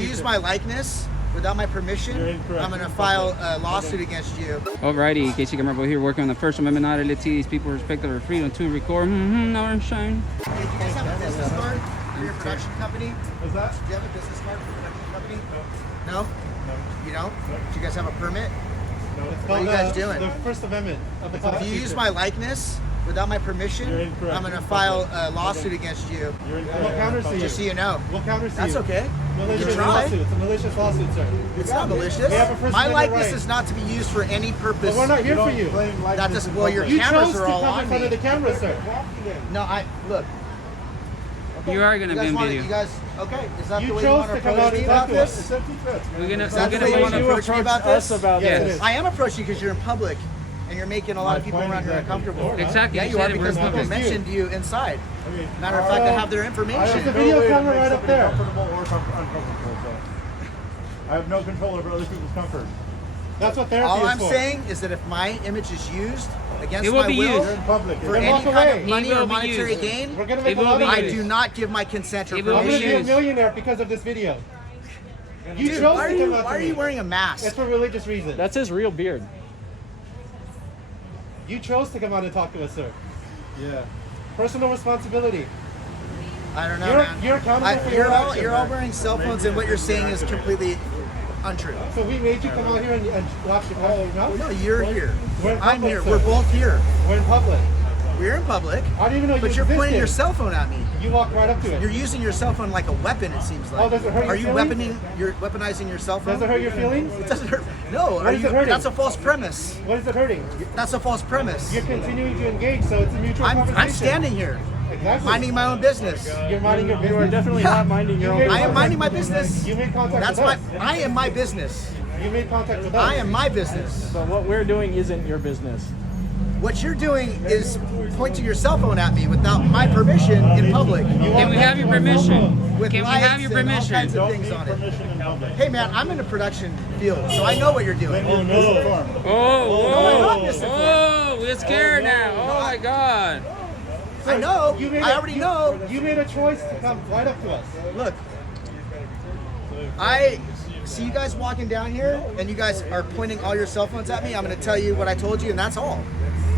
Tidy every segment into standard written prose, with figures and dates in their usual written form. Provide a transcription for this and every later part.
you use my likeness without my permission, I'm going to file a lawsuit against you. Alrighty, in case you can remember, we're here working on the First Amendment, not let these people respect their freedom to record. No, I'm shine. Hey, do you guys have a business card for your production company? What's that? Do you have a business card for your production company? No? No. You don't? Do you guys have a permit? No. It's What are you guys doing? The First Amendment of the If you Constitution. use my likeness without my permission, You're incorrect. I'm going to file a lawsuit against you. We'll counter Just so you know. We'll counter That's okay. Malicious Try. lawsuit. It's a malicious lawsuit, sir. It's not malicious. We have a First My Amendment likeness right. is not to be used for any purpose. But we're not here for you. That doesn't, well, your You cameras chose to are all come in on front me. of the camera, sir. No, look. You are gonna be in video. You guys, okay? Is that You the way you chose want to to come approach out me and about talk to us. this? We're gonna. Is that the way you want to approach me about this? Yes. I am approaching you because you're in public, and you're making a lot of people around here uncomfortable. Exactly. Yeah, you said are it, because we're in people public. mentioned you inside. Matter of fact, I have their There's a information. video camera right up there. Comfortable or uncomfortable. So I have no control over other people's comfort. That's what therapy All is I'm for. saying is that if my image is used against It will my be will used. You're in public. for Then any walk kind away. of money It will or be monetary used. gain, We're gonna make It a will lot be of I money. used. do not give my consent or It will I'm be gonna be a permission. used. millionaire because of this video. You Dude, chose why to are come you, out why to are you me. wearing a mask? It's for religious reasons. That's his real beard. You chose to come out and talk to us, sir. Yeah. Personal responsibility. I don't know, You're- man. you're accountable for you're your all actions, you're all man. wearing cell phones, and what you're saying is completely untrue. So we made you come out here and watch the country now? No, you're here. We're in I'm public, here. sir. We're both here. We're in public. We're in public, I didn't even know you but you're pointing your existed. cell phone at me. You walked right up to it. You're using your cell phone like a weapon. It seems like. Oh, does it hurt Are your you feelings? You're weaponizing your cell phone? Does it hurt your feelings? It doesn't hurt. No. What is it hurting? That's a false premise. What is it hurting? That's a false premise. You're continuing to engage, so it's a mutual conversation. I'm standing here, Exactly. minding my own business. You're minding your business. You are definitely Yeah. not minding your own I am business. minding my business. You made contact That's with my. us. I am my business. You made contact with us. I am my business. But what we're doing isn't your business. What you're doing is pointing your cell phone at me without my permission in public. Can we have your permission? With Can we lights have your and all permission? kinds of Don't things need on it. permission in public. Hey man, I'm in the production field, so I know what you're doing. You're misinformed. Oh, I'm misinformed. oh, we're scared now. Oh my God. I know. You made I a- already you- know. You made a choice to come right up to us. Look, I see you guys walking down here, and you guys are pointing all your cell phones at me. I'm going to tell you what I told you, and that's all.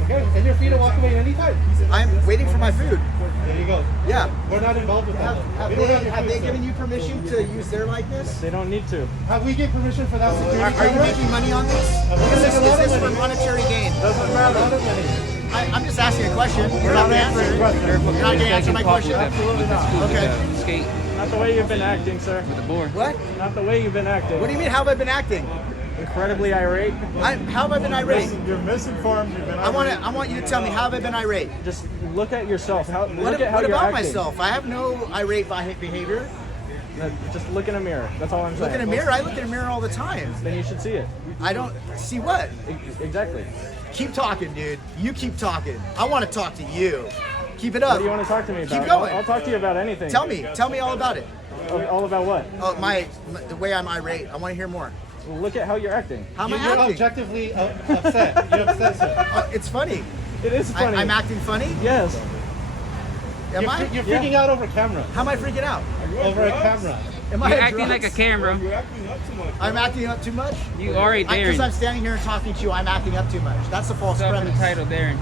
Okay? And you're free to walk away anytime. I'm waiting for my food. There you go. Yeah. We're not involved with that. Have We don't they, your have food, they sir. given you permission to use their likeness? They don't need to. Have we get permission for that security Are you camera? making money on this? I'm Is gonna this, make a lot is this of for money. monetary gain? Doesn't matter. A lot of money. I'm just asking a question. You're not going to answer. You're not going to answer my question. Okay. Skate Not the way you've been acting, sir. with the board. What? Not the way you've been acting. What do you mean? How have I been acting? Incredibly irate. How have I been irate? You're misinformed. You've been I want you to tell me, how have I been irate? Just look at yourself. What Look at how about you're acting. myself? I have no irate behavior. Just look in a mirror. That's all I'm saying. Look in a mirror. I look in a mirror all the time. Then you should see it. I don't see what. Exactly. Keep talking, dude. You keep talking. I want to talk to you. Keep it up. What do you want to talk to me about? Keep going. I'll talk to you about anything. Tell me all about it. All about what? Oh, the way I'm irate. I want to hear more. Well, look at how you're acting. How am I You're acting? objectively upset. You're upset, sir. It's funny. It is funny. I'm acting funny. Yes. Am I? You're freaking out over camera. How am I freaking out? Over a camera. Am I You're on acting like a drugs? camera. I'm acting up too much. You are a Because I'm Darren. standing here and talking to you, I'm acting up too much. That's a false Self premise. entitled Darren.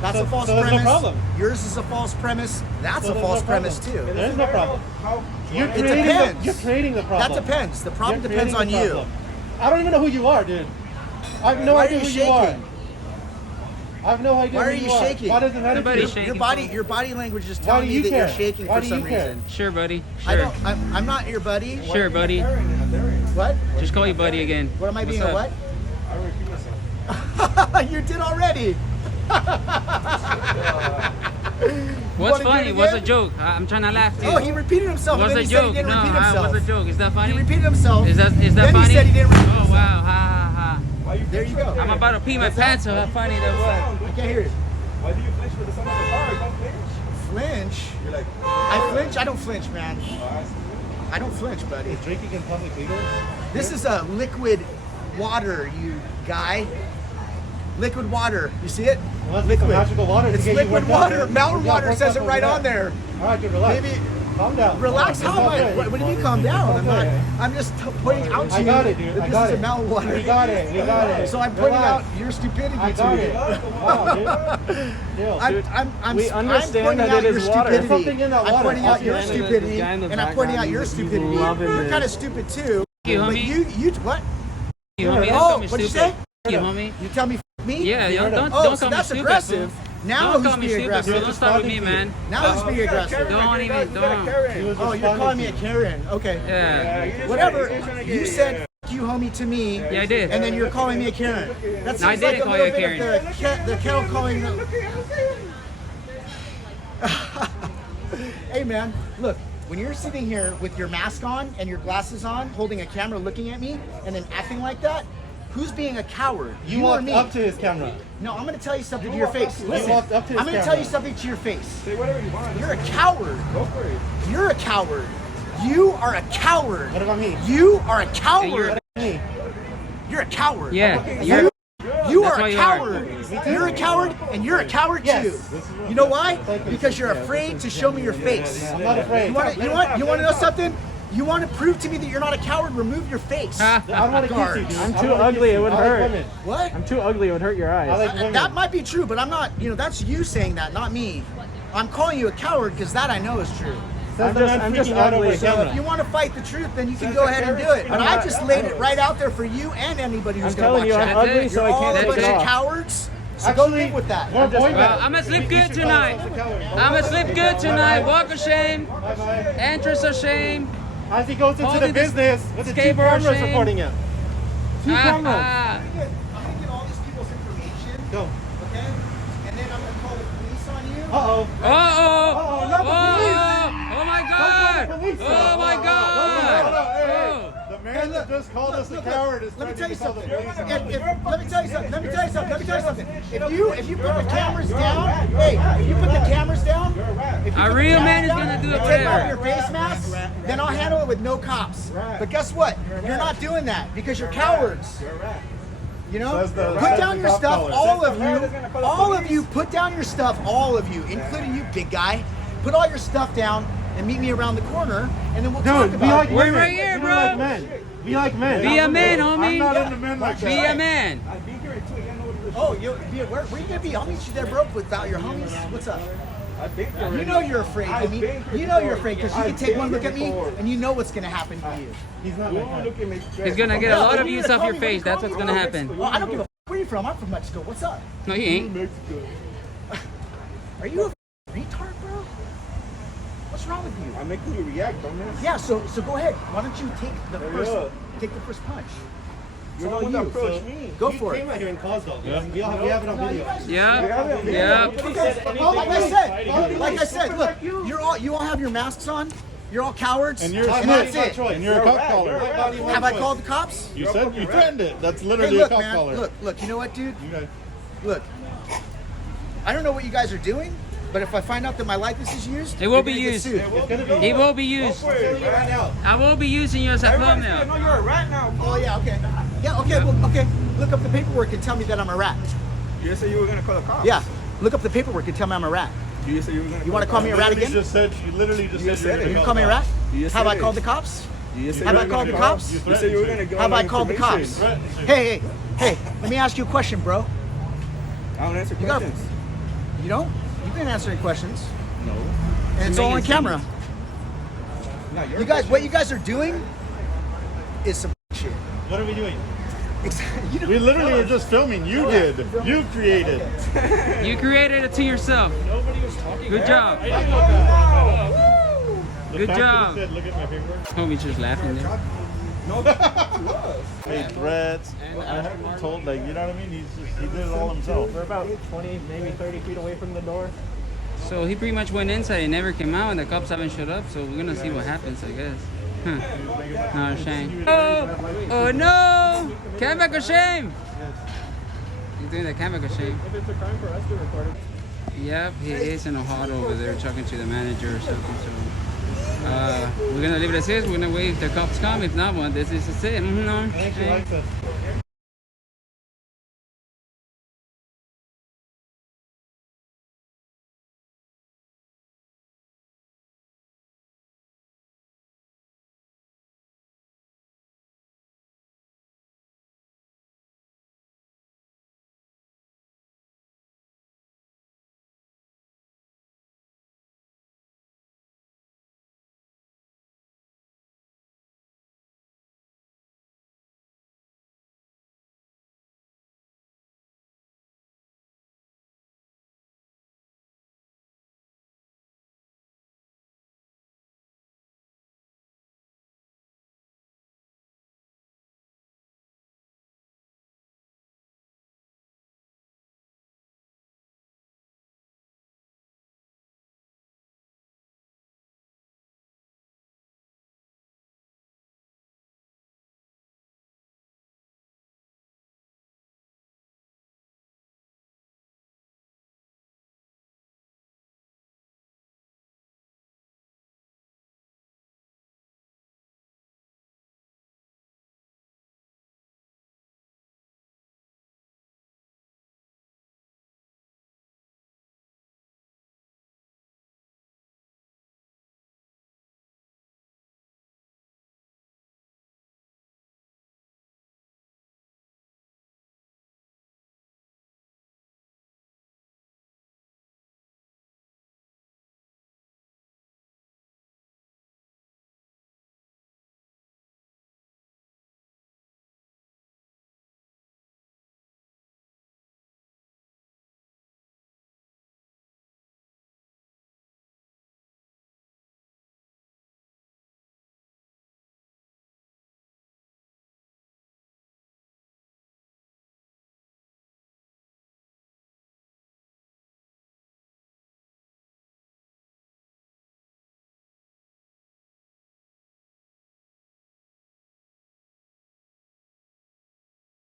That's So- a false so there's no premise. problem. Yours is a false premise. That's So a there's false no premise problem. too. There's no problem. You're It creating depends. you're creating the problem. That depends. The problem You're depends on creating the you. problem. I don't even know who you are, dude. I have no Why are idea you who you are. shaking? I have no idea Why who are you are. shaking? Why doesn't matter to Nobody's you? shaking. Your body language is Why telling do me you that care? you're shaking Why for do some you care? reason. Sure, buddy. I Sure. don't. I'm not your buddy. Sure, buddy. What? Just call you buddy again. What am I What's being a up? what? You did already. What's Wanna do funny? it What's a again? joke? I'm trying to laugh too. Oh, he repeated himself. What's and a then he said he joke? didn't No, repeat himself. what's a joke? Is that He funny? repeated himself. Is that then funny? he said he didn't repeat Oh himself. wow, ha ha ha. There you go. I'm about to pee my pants, so how funny that was. I can't hear you. Why do you flinch for the sound of the car? You don't flinch. Flinch? You're like, I flinch? I don't flinch, man. I don't flinch, buddy. Is drinking in public legal? This is a liquid water, you guy. Liquid water. You see it? Well, that's some magical water to It's get you liquid worked up, water. dude. Mountain You got water worked says up it right over on there. All right, dude, relax. Calm down. Relax. How am I? What do you mean calm down? I'm not. Okay. I'm just pointing out to I you got it, dude. that I this got is a it. mountain water. We got it. We got it. So I'm pointing Relax. out your stupidity I to got you. it. Wow, dude. Chill. We understand pointing that out it your is water. stupidity. There's something in that I'm water. pointing out your This stupidity, guy in the and I'm pointing out background, your he's stupidity. loving You're this. kind of stupid too. You, But homie. you what? You, homie. Don't Oh, call me what'd you stupid. say? You, homie. You tell me f- me? Yeah, don't Oh, don't so call me that's stupid. aggressive. fool. Now Don't who's call me being stupid, bro. aggressive? Don't start with me, man. Now who's being aggressive? Don't even, don't. He was Oh, you're responding calling me to a you. Karen. Okay. Yeah. Whatever. You said f- you homie to me. Yeah, I did. And then you're calling me a Karen. That No, I seems didn't like a call little you a bit of the kettle calling the... Hey man, look, when you're sitting here with your mask on and your glasses on, holding a camera looking at me, and then acting like that, who's being a coward? You or walked me? up to his camera. No, I'm gonna tell you something to your face. Listen, walked up to his I'm gonna camera. tell you something to your face. Say whatever you want. You're a coward. Go for it. You're a coward. You are a coward. What about me? You are a you're- coward. Me. You're a coward. Yeah. You, you That's are why a you are. coward. You're a coward, and you're a coward Yes. too. You know why? Because you're afraid to show me your face. I'm not afraid. You want to know something? You want to prove to me that you're not a coward? Remove your face. I don't want to kiss you, dude. I'm I too don't wanna ugly, kiss it you. would I like hurt. women. What? I'm too ugly, it would hurt your I eyes. like women. That might be true, but I'm not. That's you saying that, not me. I'm calling you a coward because that I know is true. Says I'm the just- man I'm just freaking out over ugly. a So camera. if you want to fight the truth, then you can go ahead and do it. But I just laid it right out there for you and anybody who's I'm going telling to you, watch I'm that. That's ugly, it. so You're I all can't a take bunch it of off. cowards. So go live with that. More boy Well, band. I'm gonna sleep good tonight. I'm gonna sleep good tonight. Walk of shame. Bye-bye. Entrance of shame. As he goes into Holding the this business with the two skateboard cameras chain. recording him. Two cameras. Ah, I'm gonna get all these people's information, Go. okay? And then I'm gonna call the police on you. Uh-oh. Uh-oh. not the police. Oh my God. Don't call the police. Oh my Hold God. on, hey, Oh. the man that just called us a coward is Let me trying tell to you call the something. police on us. Let me tell you something. Let me tell you something. Let me tell you something. If you put the cameras down, hey, if you put the cameras down, if you A put the real cameras man is down gonna do it and for take off her. your face mask, then I'll handle it with no cops. But guess what? You're not doing that because you're cowards. You know, Says the- put says down the your cop stuff, collar. all of you, put down your stuff, all of you, including you, big guy. Put all your stuff down and meet me around the corner, and then we'll talk Dude, be about like it. We're women. right here, We bro. don't like men. Be like men. Be a man, I'm homie. not into men like Be that. a man. Oh, where you gonna be? I'll meet you there, bro, without your homies. What's up? You know you're afraid, homie. You know you're afraid because you can take one look at me and you know what's gonna happen to you. He's not like that. He's gonna get a lot of use off your face. That's what's gonna happen. Well, I don't give a f- where you from. I'm from Mexico. What's up? No, he ain't. Are you a f- retard, bro? What's wrong with you? I'm making you react, dumbass. Yeah, so go ahead. Why don't you take the first punch? You're all the one you, that approached so- me. Go for it. Came out here and caused all this. We have it on video. Yeah. Yeah. Well, like I said, look, you all have your masks on. You're all cowards, And you're a that's snitch. it. choice. And you're a cop caller. Have I called the cops? You said you threatened it. That's Hey, literally look, a cop man. caller. Look. You know what, dude? Okay. Look. I don't know what you guys are doing, but if I find out that my likeness is used, It will you're be gonna get used. sued. It's gonna be. He will be used. Telling you right now. I will be using you as a thumbnail. you're a rat now. Oh yeah, okay. Yeah, okay. Well, okay. Look up the paperwork and tell me that I'm a rat. You just said you were gonna call the cops. Yeah. Look up the paperwork and tell me I'm a rat. You just said you were gonna. You want to call me a rat again? You literally just said You you're gonna call me a rat? You just Have said I it. called the cops? You just said Have you I were called the gonna call- cops? You said you were gonna go Have on I called the cops? information. Hey. Let me ask you a question, bro. I don't answer You got- questions. You don't? You've been answering questions, No. and it's all on making camera. Not your You guys, what you guys are doing is some shit. What are we doing? You know, We literally were just filming. You did. You created. You created it to yourself. Good job. The Good fact that job. he said, look at my paperwork. Homie's just laughing there. Made threats. I told, like, you know what I mean? He did it all himself. We're about 20, maybe 30 feet away from the door. So he pretty much went inside and never came out, and the cops haven't showed up. So we're gonna see what happens, I guess. Huh. No shame. Oh no! Comeback of shame. He's doing the comeback of shame. If it's a crime for us to record it. Yep, he is in a huddle over there talking to the manager or something. So we're gonna leave it as is. We're gonna wait if the cops come. If not, well, this is it. I think she likes us.